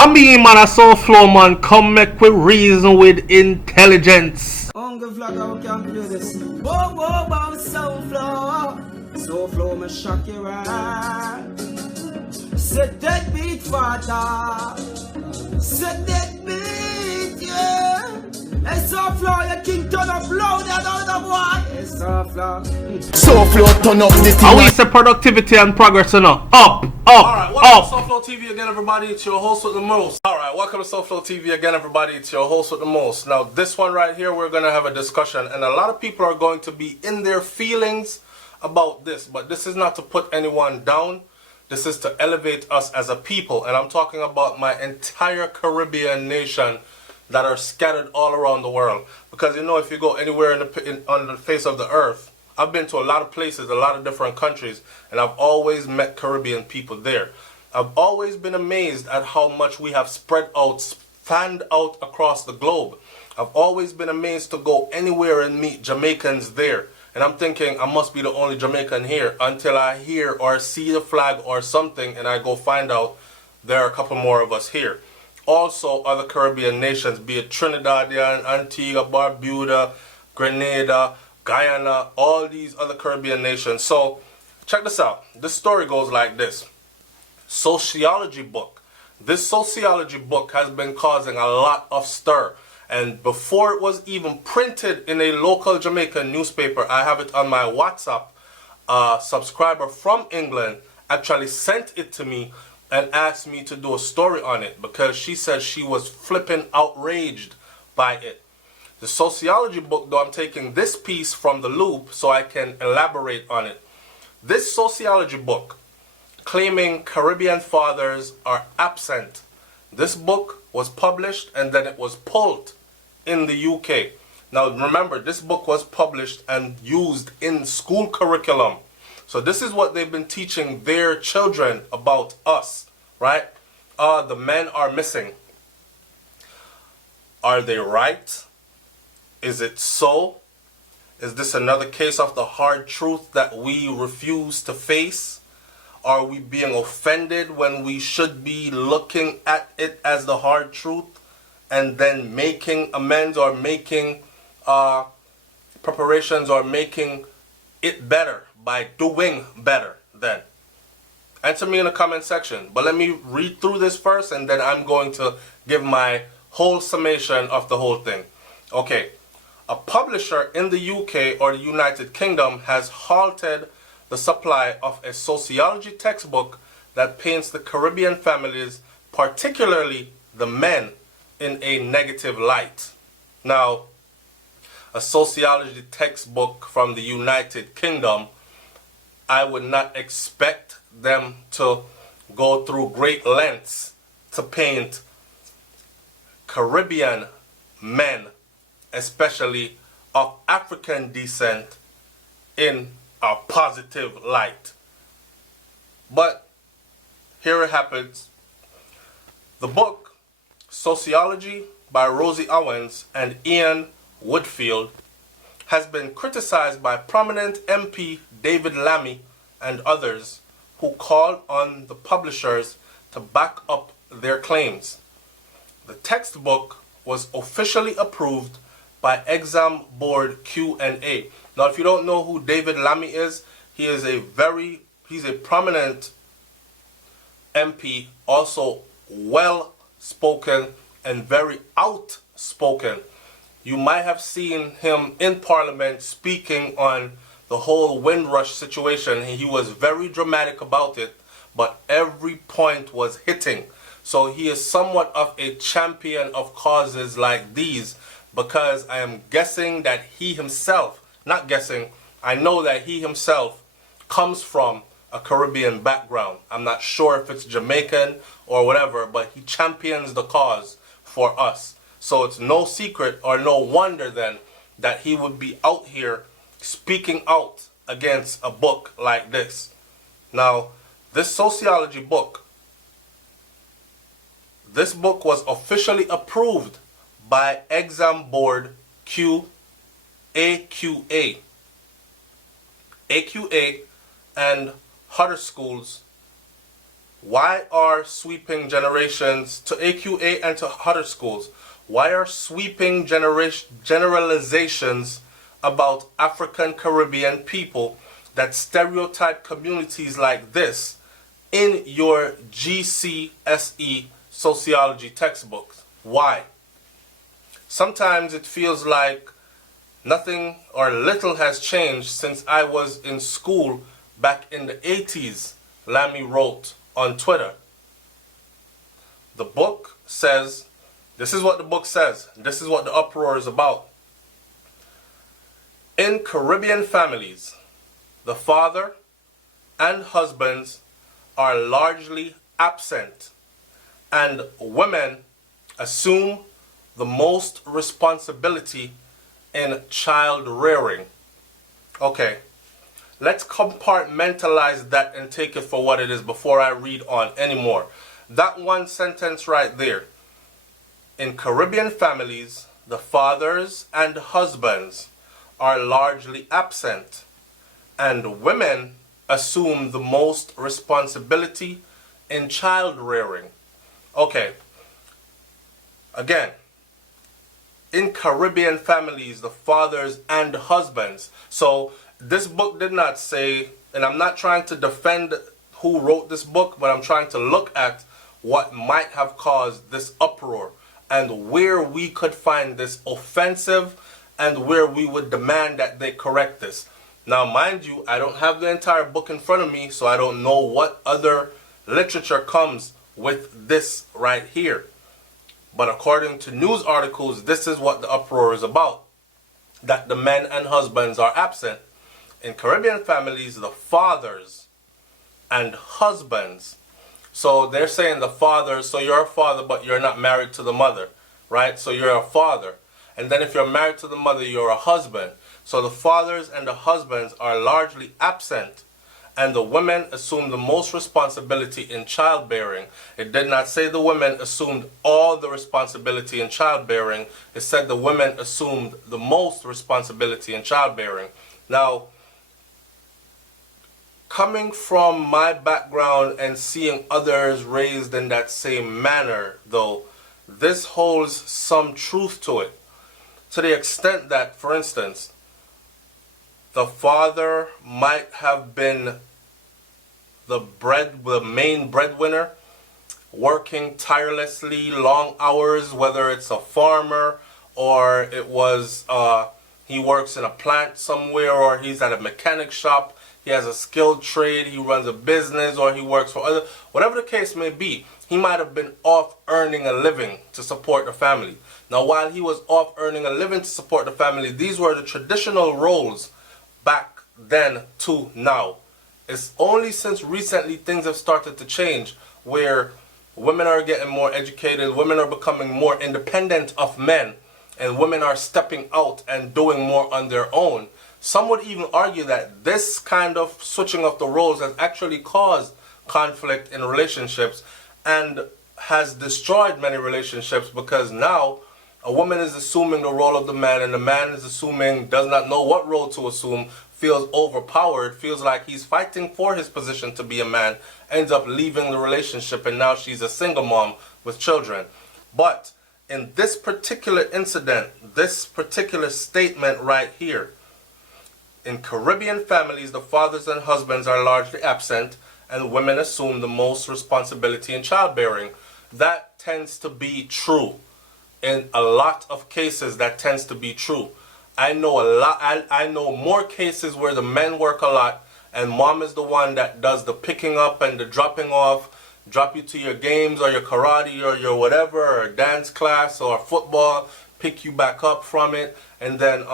I mean, man, a SouFlo, man, come make we reason with intelligence. Hunger vlogger, we can play this. Whoa, whoa, whoa, SouFlo. SouFlo, me shock you right. Set that beat, father. Set that beat, yeah. Hey, SouFlo, your king turn up loud, that other boy. Hey, SouFlo. SouFlo turn up the thing. I we say productivity and progress, you know. Up, Alright, welcome up. to SouFLoTV again, everybody. It's your host with the most. Alright, welcome to SouFLoTV again, everybody. It's your host with the most. Now, this one right here, we're going to have a discussion, and a lot of people are going to be in their feelings about this, but this is not to put anyone down. This is to elevate us as a people, and I'm talking about my entire Caribbean nation that are scattered all around the world. Because, you know, if you go anywhere on the face of the earth, I've been to a lot of places, a lot of different countries, and I've always met Caribbean people there. I've always been amazed at how much we have spread out, fanned out across the globe. I've always been amazed to go anywhere and meet Jamaicans there. And I'm thinking I must be the only Jamaican here until I hear or see the flag or something, and I go find out there are a couple more of us here. Also, other Caribbean nations, be it Trinidadian, Antigua, Barbuda, Grenada, Guyana, all these other Caribbean nations. So, check this out. This story goes like this. Sociology book. This sociology book has been causing a lot of stir. And before it was even printed in a local Jamaican newspaper, I have it on my WhatsApp. A subscriber from England actually sent it to me and asked me to do a story on it because she said she was flipping outraged by it. The sociology book, though, I'm taking this piece from the loop so I can elaborate on it. This sociology book, claiming Caribbean fathers are absent. This book was published and then it was pulled in the UK. Now remember, this book was published and used in school curriculum. So this is what they've been teaching their children about us, right? The men are missing. Are they right? Is it so? Is this another case of the hard truth that we refuse to face? Are we being offended when we should be looking at it as the hard truth and then making amends or making preparations or making it better by doing better then? Answer me in the comment section. But let me read through this first and then I'm going to give my whole summation of the whole thing. Okay. A publisher in the UK or the United Kingdom has halted the supply of a sociology textbook that paints the Caribbean families, particularly the men, in a negative light. Now, a sociology textbook from the United Kingdom, I would not expect them to go through great lengths to paint Caribbean men, especially of African descent, in a positive light. But here it happens. The book, Sociology by Rosie Owens and Ian Woodfield, has been criticized by prominent MP David Lammy and others who called on the publishers to back up their claims. The textbook was officially approved by Exam Board Q&A. Now, if you don't know who David Lammy is, he's a prominent MP, also well-spoken and very outspoken. You might have seen him in Parliament speaking on the whole Windrush situation. He was very dramatic about it, but every point was hitting. So he is somewhat of a champion of causes like these, because I am guessing that he himself, not guessing, I know that he himself comes from a Caribbean background. I'm not sure if it's Jamaican or whatever, but he champions the cause for us. So it's no secret or no wonder then that he would be out here speaking out against a book like this. Now, this sociology book, this book was officially approved by Exam Board AQA and other schools Why are sweeping generations to AQA and to other schools? Why are sweeping generalizations about African Caribbean people that stereotype communities like this in your GCSE sociology textbooks? Why? Sometimes it feels like nothing or little has changed since I was in school back in the 80s, Lammy wrote on Twitter. The book says, this is what the book says, this is what the uproar is about. In Caribbean families, the father and husbands are largely absent, and women assume the most responsibility in child rearing. Okay, let's compartmentalize that and take it for what it is before I read on anymore. That one sentence right there. In Caribbean families, the fathers and husbands are largely absent, and women assume the most responsibility in child rearing. Okay, again, in Caribbean families, the fathers and husbands. So this book did not say, and I'm not trying to defend who wrote this book, but I'm trying to look at what might have caused this uproar and where we could find this offensive and where we would demand that they correct this. Now, mind you, I don't have the entire book in front of me, so I don't know what other literature comes with this right here. But according to news articles, this is what the uproar is about. That the men and husbands are absent. In Caribbean families, the fathers and husbands. So they're saying the father, so you're a father, but you're not married to the mother, right? So you're a father. And then if you're married to the mother, you're a husband. So the fathers and the husbands are largely absent, and the women assume the most responsibility in childbearing. It did not say the women assumed all the responsibility in childbearing. It said the women assumed the most responsibility in childbearing. Now, coming from my background and seeing others raised in that same manner, though, this holds some truth to it. To the extent that, for instance, the father might have been the main breadwinner, working tirelessly, long hours, whether it's a farmer or it was he works in a plant somewhere, or he's at a mechanic shop, he has a skilled trade, he runs a business, or he works for other, whatever the case may be, he might have been off earning a living to support the family. Now, while he was off earning a living to support the family, these were the traditional roles back then to now. It's only since recently things have started to change, where women are getting more educated, women are becoming more independent of men, and women are stepping out and doing more on their own. Some would even argue that this kind of switching of the roles has actually caused conflict in relationships and has destroyed many relationships, because now a woman is assuming the role of the man, and the man is assuming, does not know what role to assume, feels overpowered, feels like he's fighting for his position to be a man, ends up leaving the relationship, and now she's a single mom with children. But in this particular incident, this particular statement right here, in Caribbean families, the fathers and husbands are largely absent, and women assume the most responsibility in childbearing. That tends to be true. In a lot of cases, that tends to be true. I know I know more cases where the men work a lot and mom is the one that does the picking up and the dropping off, drop you to your games or your karate or your whatever, or dance class or football, pick you back up from it, and then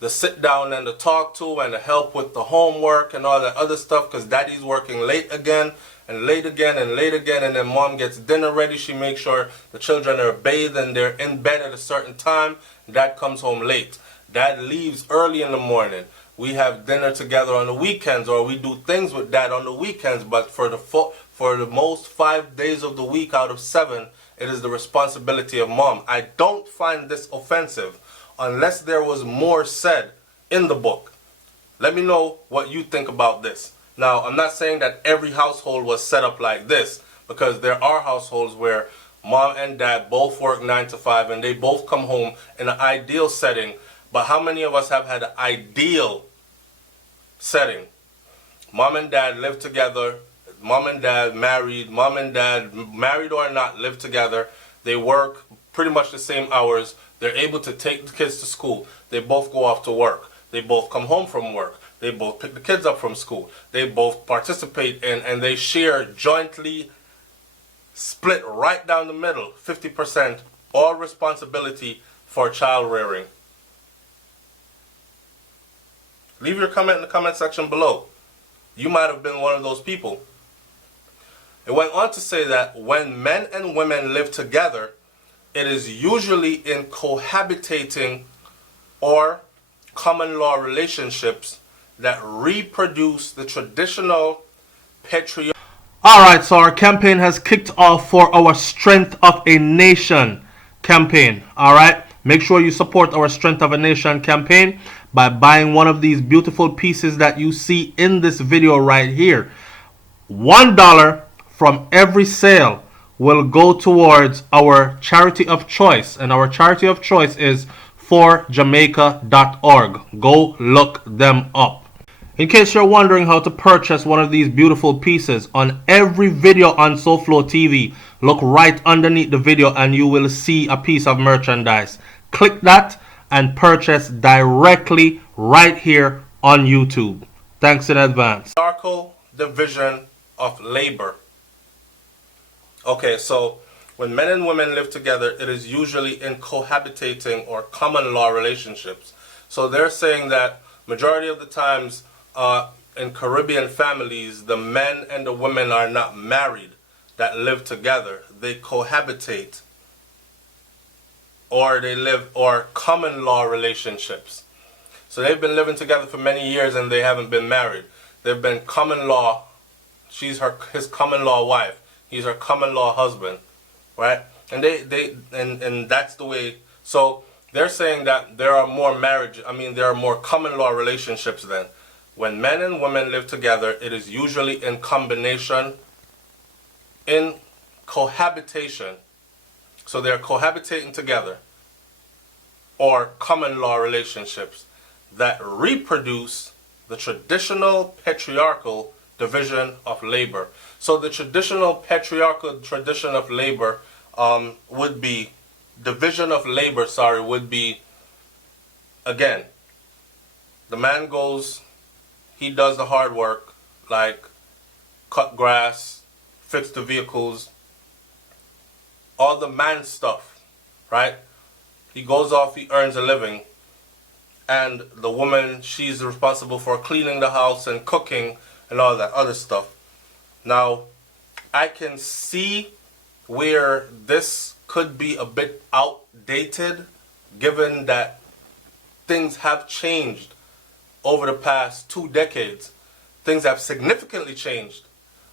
the sit down and the talk to and the help with the homework and all that other stuff, because daddy's working late again and late again and late again, and then mom gets dinner ready. She makes sure the children are bathed and they're in bed at a certain time. Dad comes home late. Dad leaves early in the morning. We have dinner together on the weekends, or we do things with dad on the weekends, but for the most 5 days of the week out of 7, it is the responsibility of mom. I don't find this offensive unless there was more said in the book. Let me know what you think about this. Now, I'm not saying that every household was set up like this, because there are households where mom and dad both work 9 to 5 and they both come home in an ideal setting. But how many of us have had an ideal setting? Mom and dad live together, mom and dad married or not, live together. They work pretty much the same hours. They're able to take the kids to school. They both go off to work. They both come home from work. They both pick the kids up from school. They both participate in, and they share jointly, split right down the middle, 50%, all responsibility for child rearing. Leave your comment in the comment section below. You might have been one of those people. It went on to say that when men and women live together, it is usually in cohabitating or common law relationships that reproduce the traditional patriarchal. Alright, so our campaign has kicked off for our Strength of a Nation campaign. Alright, make sure you support our Strength of a Nation campaign by buying one of these beautiful pieces that you see in this video right here. $1 from every sale will go towards our charity of choice, and our charity of choice is forjamaica.org. Go look them up. In case you're wondering how to purchase one of these beautiful pieces, on every video on SouFLoTV, look right underneath the video and you will see a piece of merchandise. Click that and purchase directly right here on YouTube. Thanks in advance. Patriarchal division of labor. Okay, so when men and women live together, it is usually in cohabitating or common law relationships. So they're saying that majority of the times in Caribbean families, the men and the women are not married that live together. They cohabitate, or they live, or common law relationships. So they've been living together for many years and they haven't been married. They've been common law. She's his common law wife. He's her common law husband, right? And and that's the way. So they're saying that there are more there are more common law relationships then. When men and women live together, it is usually in combination, in cohabitation. So they're cohabitating together, or common law relationships that reproduce the traditional patriarchal division of labor. So the traditional patriarchal tradition of labor would be, again, the man goes, he does the hard work, like cut grass, fix the vehicles, all the man stuff, right? He goes off, he earns a living, and the woman, she's responsible for cleaning the house and cooking and all that other stuff. Now, I can see where this could be a bit outdated, given that things have changed over the past 2 decades. Things have significantly changed.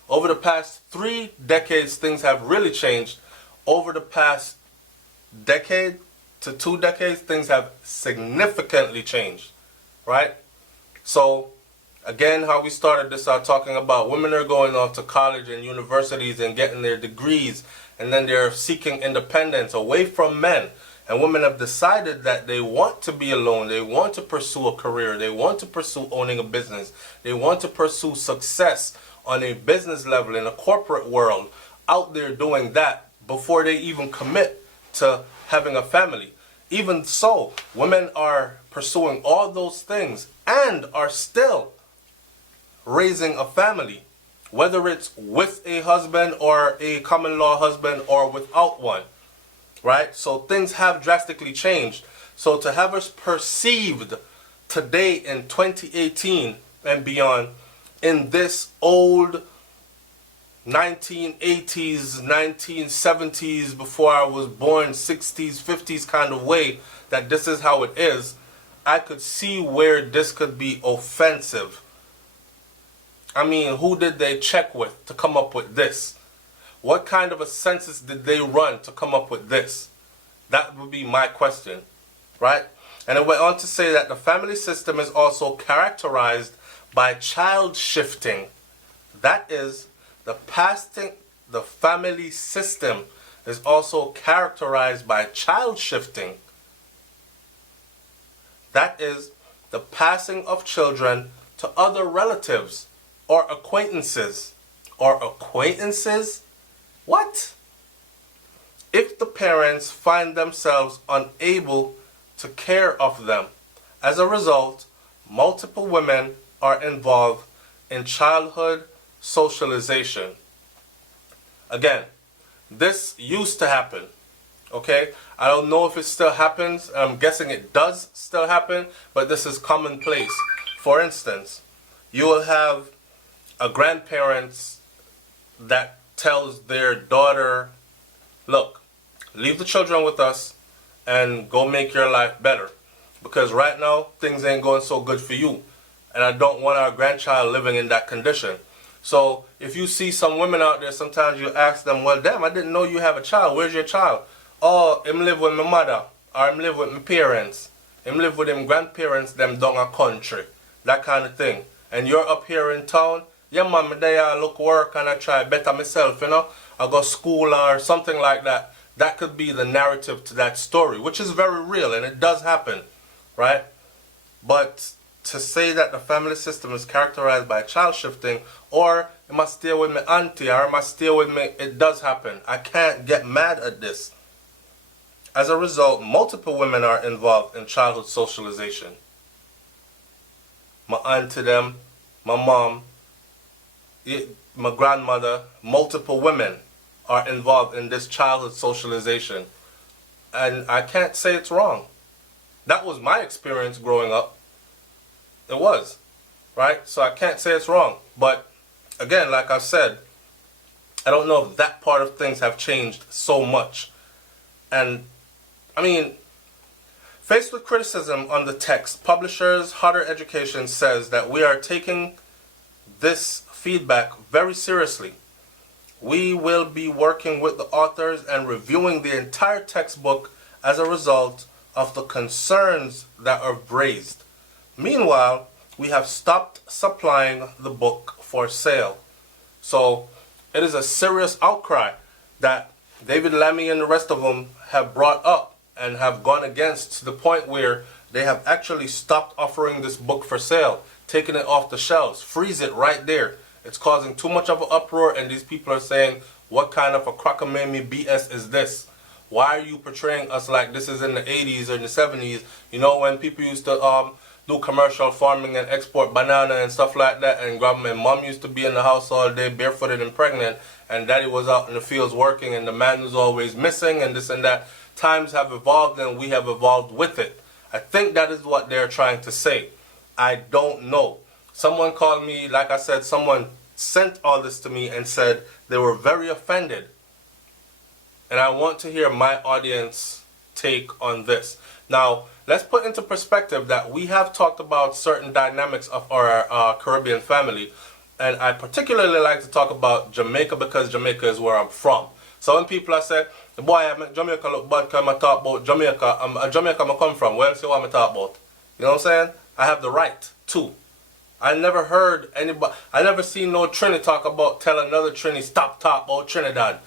Over the past 3 decades, things have really changed. Over the past decade to 2 decades, things have significantly changed, right? So, again, how we started this out talking about women are going off to college and universities and getting their degrees, and then they're seeking independence away from men. And women have decided that they want to be alone. They want to pursue a career. They want to pursue owning a business. They want to pursue success on a business level in a corporate world, out there doing that before they even commit to having a family. Even so, women are pursuing all those things and are still raising a family, whether it's with a husband or a common law husband or without one, right? So things have drastically changed. So to have us perceived today in 2018 and beyond in this old 1980s, 1970s, before I was born, 60s, 50s kind of way, that this is how it is, I could see where this could be offensive. I mean, who did they check with to come up with this? What kind of a census did they run to come up with this? That would be my question, right? And it went on to say that the family system is also characterized by child shifting. That is, the family system is also characterized by child shifting. That is, the passing of children to other relatives or acquaintances. Or acquaintances? What? If the parents find themselves unable to care of them. As a result, multiple women are involved in childhood socialization. Again, this used to happen, okay? I don't know if it still happens. I'm guessing it does still happen, but this is commonplace. For instance, you will have a grandparent that tells their daughter, look, leave the children with us and go make your life better. Because right now, things ain't going so good for you. And I don't want our grandchild living in that condition. So if you see some women out there, sometimes you ask them, well, damn, I didn't know you have a child. Where's your child? Oh, him live with my mother. Or him live with my parents. Him live with him grandparents, them down a country. That kind of thing. And you're up here in town. Yeah, man, I look work and I try better myself, you know. I go school or something like that. That could be the narrative to that story, which is very real and it does happen, right? But to say that the family system is characterized by child shifting, or it must stay with my auntie, or it must stay with me, it does happen. I can't get mad at this. As a result, multiple women are involved in childhood socialization. My auntie them, my mom, my grandmother, multiple women are involved in this childhood socialization. And I can't say it's wrong. That was my experience growing up. It was, right? So I can't say it's wrong. But again, like I said, I don't know if that part of things have changed so much. And I mean, faced with criticism on the text, publishers Harder Education says that we are taking this feedback very seriously. We will be working with the authors and reviewing the entire textbook as a result of the concerns that are raised. Meanwhile, we have stopped supplying the book for sale. So it is a serious outcry that David Lammy and the rest of them have brought up and have gone against, to the point where they have actually stopped offering this book for sale, taking it off the shelves, freeze it right there. It's causing too much of an uproar, and these people are saying, what kind of a crockamamie BS is this? Why are you portraying us like this is in the 80s or the 70s? You know, when people used to do commercial farming and export banana and stuff like that, and grandma and mom used to be in the house all day barefooted and pregnant, and daddy was out in the fields working, and the man was always missing, and this and that. Times have evolved, and we have evolved with it. I think that is what they're trying to say. I don't know. Someone called me, like I said, someone sent all this to me and said they were very offended. And I want to hear my audience take on this. Now, let's put into perspective that we have talked about certain dynamics of our Caribbean family. And I particularly like to talk about Jamaica because Jamaica is where I'm from. So when people are saying, boy, I make Jamaica look bad because I talk about Jamaica, Jamaica I come from, well, see what I talk about. You know what I'm saying? I have the right to. I never heard anybody, I never seen no Trini talk about, tell another Trini, stop talk about Trinidad.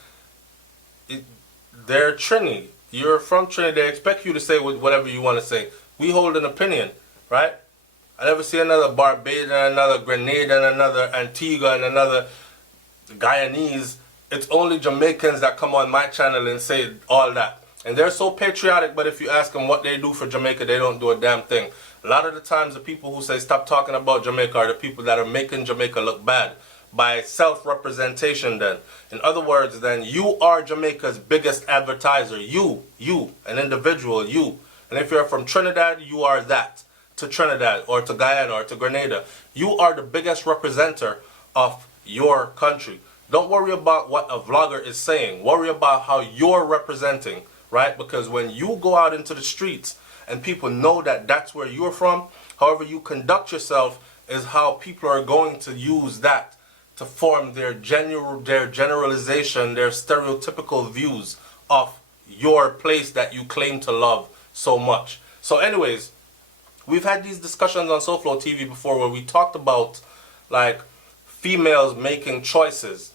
They're Trini. You're from Trinidad. They expect you to say whatever you want to say. We hold an opinion, right? I never see another Barbados, another Grenada, another Antigua, and another Guyanese. It's only Jamaicans that come on my channel and say all that. And they're so patriotic, but if you ask them what they do for Jamaica, they don't do a damn thing. A lot of the times the people who say stop talking about Jamaica are the people that are making Jamaica look bad by self-representation then. In other words, then, you are Jamaica's biggest advertiser. You, an individual, you. And if you're from Trinidad, you are that. To Trinidad or to Guyana or to Grenada. You are the biggest representer of your country. Don't worry about what a vlogger is saying. Worry about how you're representing, right? Because when you go out into the streets and people know that that's where you're from, however you conduct yourself is how people are going to use that to form their generalization, their stereotypical views of your place that you claim to love so much. So anyways, We've had these discussions on SouFLoTV before where we talked about like females making choices.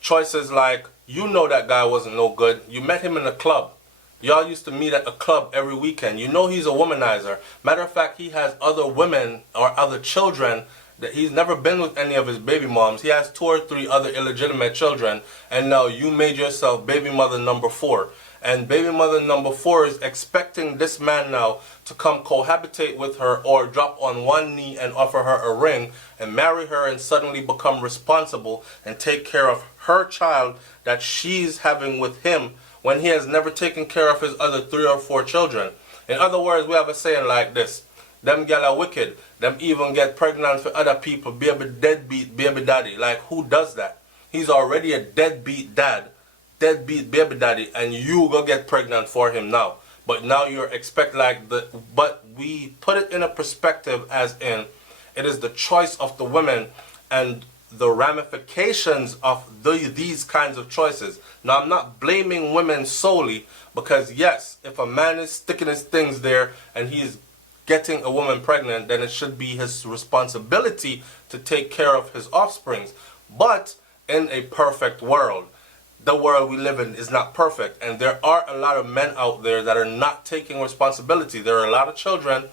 Choices like, you know that guy wasn't no good. You met him in a club. Y'all used to meet at a club every weekend. You know he's a womanizer. Matter of fact, he has other women or other children that he's never been with any of his baby moms. He has 2 or 3 other illegitimate children, and now you made yourself baby mother number 4. And baby mother number 4 is expecting this man now to come cohabitate with her or drop on one knee and offer her a ring and marry her and suddenly become responsible and take care of her child that she's having with him when he has never taken care of his other 3 or 4 children. In other words, we have a saying like this: them gal are wicked, them even get pregnant for other people, baby deadbeat baby daddy. Like, who does that? He's already a deadbeat dad, deadbeat baby daddy, and you go get pregnant for him now. But now you're expect like the, but we put it in a perspective as in, it is the choice of the women and the ramifications of these kinds of choices. Now, I'm not blaming women solely, because yes, if a man is sticking his things there and he's getting a woman pregnant, then it should be his responsibility to take care of his offspring. But in a perfect world, the world we live in is not perfect, and there are a lot of men out there that are not taking responsibility. There are a lot of children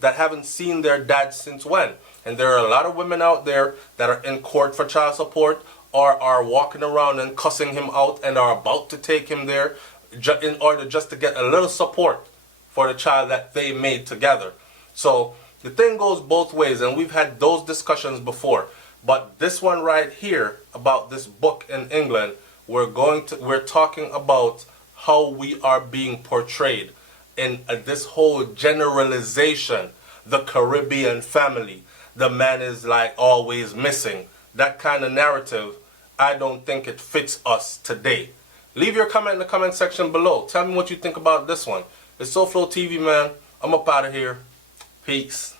that haven't seen their dad since when, and there are a lot of women out there that are in court for child support or are walking around and cussing him out and are about to take him there in order just to get a little support for the child that they made together. So the thing goes both ways, and we've had those discussions before. But this one right here about this book in England, we're talking about how we are being portrayed in this whole generalization. The Caribbean family, the man is like always missing. That kind of narrative, I don't think it fits us today. Leave your comment in the comment section below. Tell me what you think about this one. It's SouFLoTV, man. I'm up out of here. Peace.